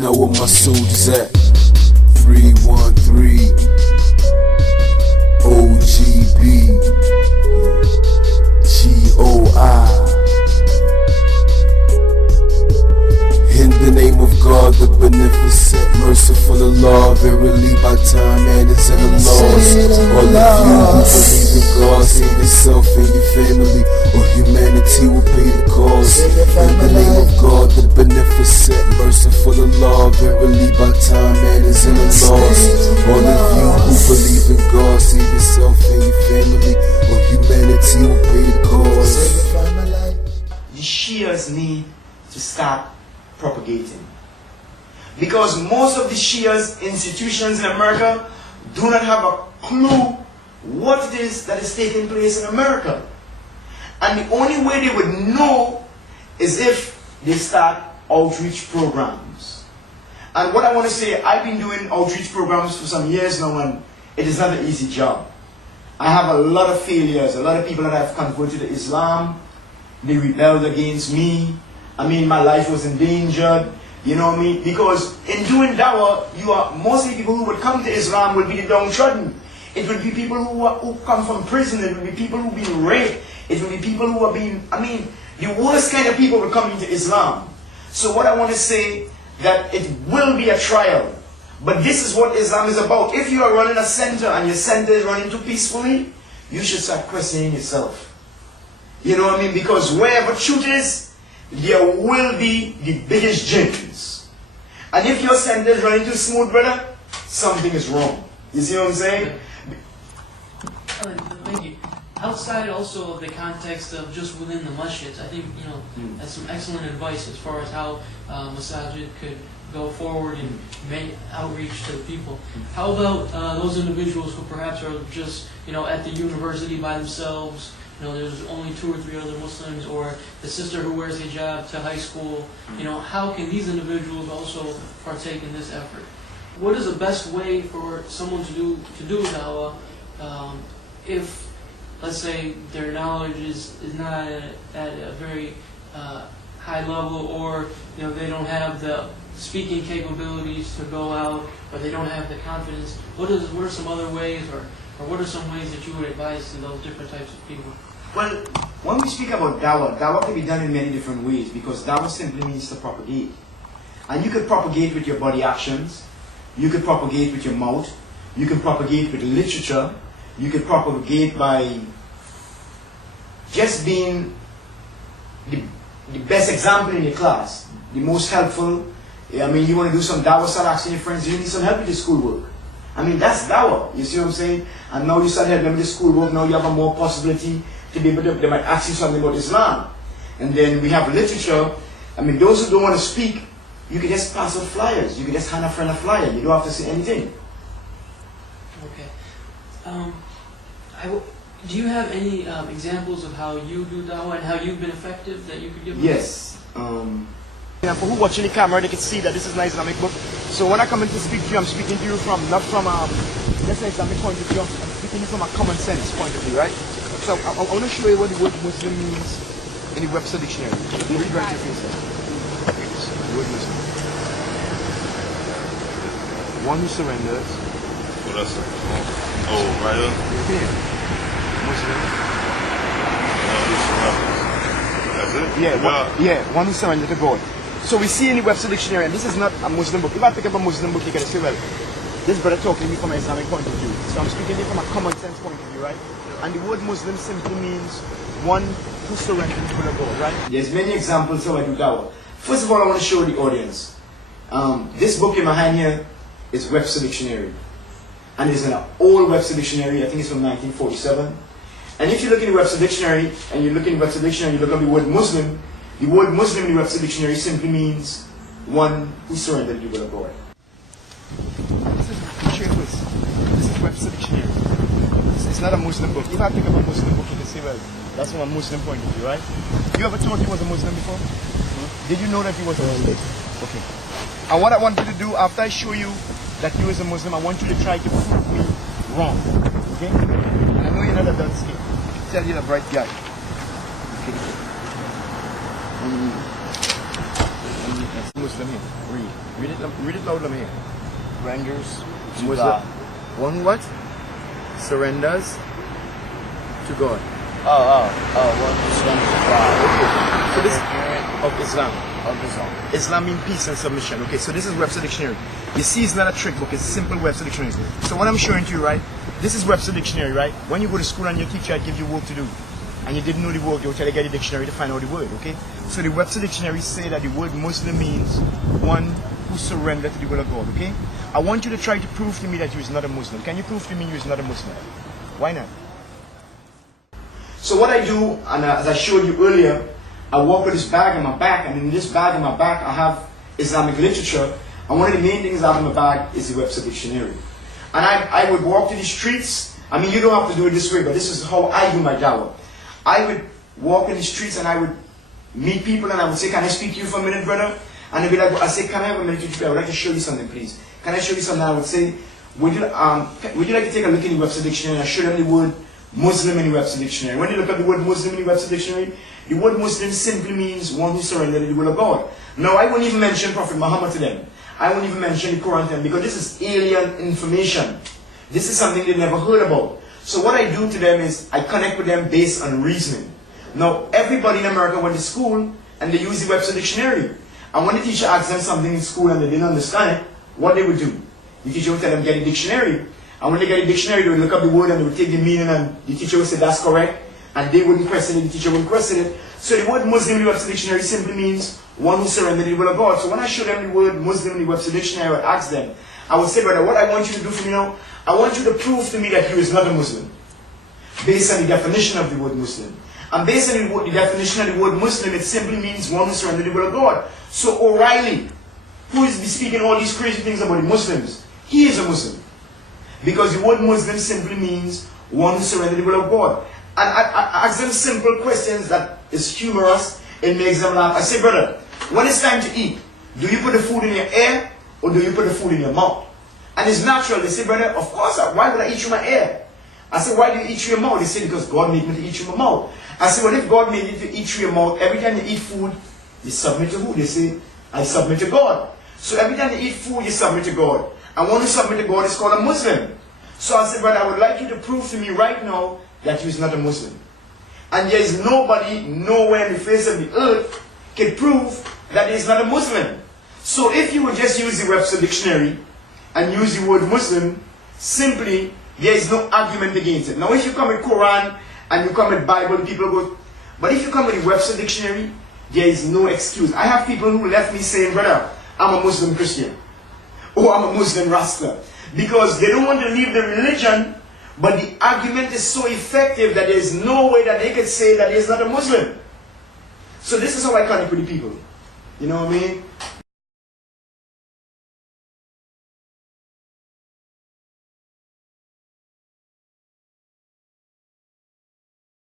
Now where my soldiers at? 313 OGB GOI. In the name of God, the beneficent, merciful Allah, verily by time man is in the lost. All of you who believe in God, save yourself and your family, or humanity will pay the cost. In the name of God, the beneficent, merciful Allah, verily by time man is in the lost. All of you who believe in God, save yourself and your family, or humanity will pay the cost. The Shias need to start propagating, because most of the Shias institutions in America do not have a clue what it is that is taking place in America, and the only way they would know is if they start outreach programs. And what I want to say, I've been doing outreach programs for some years now, and it is not an easy job. I have a lot of failures, a lot of people that have converted to Islam, they rebelled against me. I mean, my life was endangered, you know what I mean? Because in doing dawah, mostly people who would come to Islam will be the downtrodden. It would be people who come from prison. It would be people who've been raped. It would be people who have been, the worst kind of people would come into Islam. So what I want to say, that it will be a trial. But this is what Islam is about. If you are running a center and your center is running too peacefully, you should start questioning yourself. You know what I mean? Because wherever truth is, there will be the biggest jinns. And if your center is running too smooth, brother, something is wrong. You see what I'm saying? Thank you. Outside also of the context of just within the masjids, I think, that's some excellent advice as far as how masajid could go forward and make outreach to the people. How about those individuals who perhaps are just, at the university by themselves? There's only 2 or 3 other Muslims, or the sister who wears hijab to high school. How can these individuals also partake in this effort? What is the best way for someone to do dawah if, let's say, their knowledge is not at a very high level, or they don't have the speaking capabilities to go out, or they don't have the confidence? What are some other ways, or what are some ways that you would advise to those different types of people? Well, when we speak about dawah can be done in many different ways, because dawah simply means to propagate. And you could propagate with your body actions, you could propagate with your mouth, you can propagate with literature, you could propagate by just being the best example in your class, the most helpful. You want to do some dawah, start asking your friends, you need some help with your schoolwork. That's dawah, you see what I'm saying? And now you start helping them with the schoolwork, now you have a more possibility to be able to, they might ask you something about Islam. And then we have literature. Those who don't want to speak, you can just pass out flyers. You can just hand a friend a flyer. You don't have to say anything. Okay. Do you have any examples of how you do dawah and how you've been effective that you could give us? Yes. For who watching the camera, they can see that this is an Islamic book. So when I come in to speak to you, I'm speaking to you not from just an Islamic point of view. I'm speaking to you from a common sense point of view, right? So I want to show you what the word Muslim means in the Webster dictionary. Read right here, please. The word Muslim. One who surrenders. What else? Oh, right here. Yeah. Muslim. That's it? Yeah, one who surrenders to God. So we see in the Webster dictionary, and this is not a Muslim book. If I pick up a Muslim book, you can say, well, this brother talking to me from an Islamic point of view. So I'm speaking to you from a common sense point of view, right? And the word Muslim simply means one who surrenders to the God, right? There's many examples how I do dawah. First of all, I want to show the audience. This book in my hand here is Webster Dictionary. And it's an old Webster Dictionary, I think it's from 1947. And if you look in the Webster Dictionary, and you look in the Webster Dictionary, you look at the word Muslim in the Webster Dictionary simply means one who surrendered to the will of God. This is Webster Dictionary. It's not a Muslim book. If I pick up a Muslim book, you can say, well, that's from a Muslim point of view, right? You ever thought he was a Muslim before? Did you know that he was a Muslim? Okay. And what I want you to do, after I show you that you is a Muslim, I want you to try to prove me wrong. Okay? And I know you're not a done skin. Tell you're a bright guy. Okay. That's Muslim here. Read it loud, let me hear. Renders to Muslim. God. One who what? Surrenders to God. One who surrenders to God. Okay. So this of Islam. Of Islam. Islam means peace and submission. Okay, so this is Webster Dictionary. You see, it's not a trick book, it's a simple Webster Dictionary. So what I'm showing to you, right? This is Webster Dictionary, right? When you go to school and your teacher gives you work to do, and you didn't know the word, they will tell you to get the dictionary to find out the word, okay? So the Webster Dictionary say that the word Muslim means one who surrenders to the will of God, okay? I want you to try to prove to me that you is not a Muslim. Can you prove to me you is not a Muslim? Why not? So what I do, and as I showed you earlier, I walk with this bag in my back, and in this bag in my back I have Islamic literature, and one of the main things I have in my bag is the Webster Dictionary. And I would walk to the streets. I mean, you don't have to do it this way, but this is how I do my dawah. I would walk in the streets and I would meet people and I would say, can I speak to you for a minute, brother? And they'd be like, I say, can I have a minute to I would like to show you something, please. Can I show you something? I would say, would you like to take a look in the Webster Dictionary? And I show them the word Muslim in the Webster Dictionary. When you look at the word Muslim in the Webster Dictionary, the word Muslim simply means one who surrendered to the will of God. Now, I won't even mention Prophet Muhammad to them. I won't even mention the Quran to them because this is alien information. This is something they've never heard about. So what I do to them is I connect with them based on reasoning. Now, everybody in America went to school and they use the Webster Dictionary. And when the teacher asked them something in school and they didn't understand it, what they would do? The teacher would tell them, get a dictionary. And when they get a dictionary, they would look up the word and they would take the meaning and the teacher would say, that's correct. And they wouldn't question it, the teacher wouldn't question it. So the word Muslim in the Webster Dictionary simply means one who surrendered to the will of God. So when I show them the word Muslim in the Webster Dictionary, I would ask them, I would say, brother, what I want you to do for me now, I want you to prove to me that you is not a Muslim. Based on the definition of the word Muslim. And based on the definition of the word Muslim, it simply means one who surrendered to the will of God. So O'Reilly, who is speaking all these crazy things about the Muslims, he is a Muslim. Because the word Muslim simply means one who surrendered to the will of God. And I ask them simple questions that is humorous, it makes them laugh. I say, brother, when it's time to eat, do you put the food in your ear or do you put the food in your mouth? And it's natural. They say, brother, of course, why would I eat through my ear? I said, why do you eat through your mouth? They say, because God made me to eat through my mouth. I said, well, if God made you to eat through your mouth, every time you eat food, you submit to who? They say, I submit to God. So every time you eat food, you submit to God. And one who submit to God is called a Muslim. So I said, brother, I would like you to prove to me right now that you is not a Muslim. And there is nobody, nowhere in the face of the earth can prove that he is not a Muslim. So if you would just use the Webster Dictionary and use the word Muslim, simply, there is no argument against it. Now if you come with Quran and you come with Bible, people go, but if you come with the Webster Dictionary, there is no excuse. I have people who left me saying, brother, I'm a Muslim Christian. Or I'm a Muslim Rasta. Because they don't want to leave the religion, but the argument is so effective that there is no way that they could say that he is not a Muslim. So this is how I connect with the people. You know what I mean?